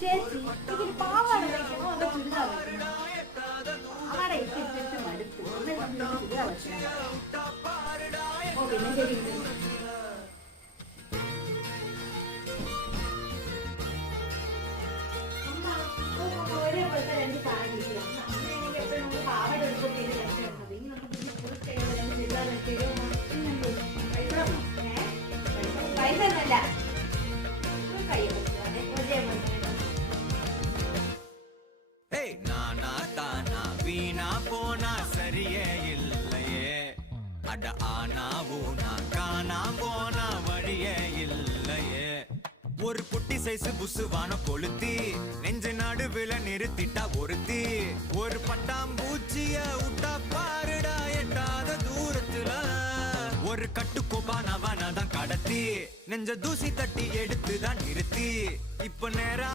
ചേച്ചി ഇതിന് പാവാട തയ്ക്കണോ അതോ ചുരിദാർ തയ്ക്കണോ? പാവാട ഇട്ടിട്ട് മടുത്തു. ചുരിദാർ തയ്ക്കണം. ഓ പിന്നെ ശരി. ഒരേപോലത്തെ രണ്ട് സാരി എപ്പോഴും പാവാട എടുത്തിട്ട് രക്ഷ ഇനി നമുക്ക് പിന്നെ ഫുൾ രണ്ട് ചുരിദാർ പൈസ ഒന്നല്ല കൈ ഒരേപോലെ நானா தானா வீணா போனா சரியே இல்லையே அட ஆனா ஊனா காணா போனா வழியே இல்லையே ஒரு குட்டி சைஸ் புசுவான கொளுத்தி நெஞ்சு நடுவுல நிறுத்திட்டா ஒருத்தி ஒரு பட்டாம்பூச்சிய விட்டா பாருடா எட்டாத தூரத்துல ஒரு கட்டுக்கோப்பானவனதான் கடத்தி நெஞ்ச தூசி தட்டி எடுத்துதான் நிறுத்தி இப்ப நேரா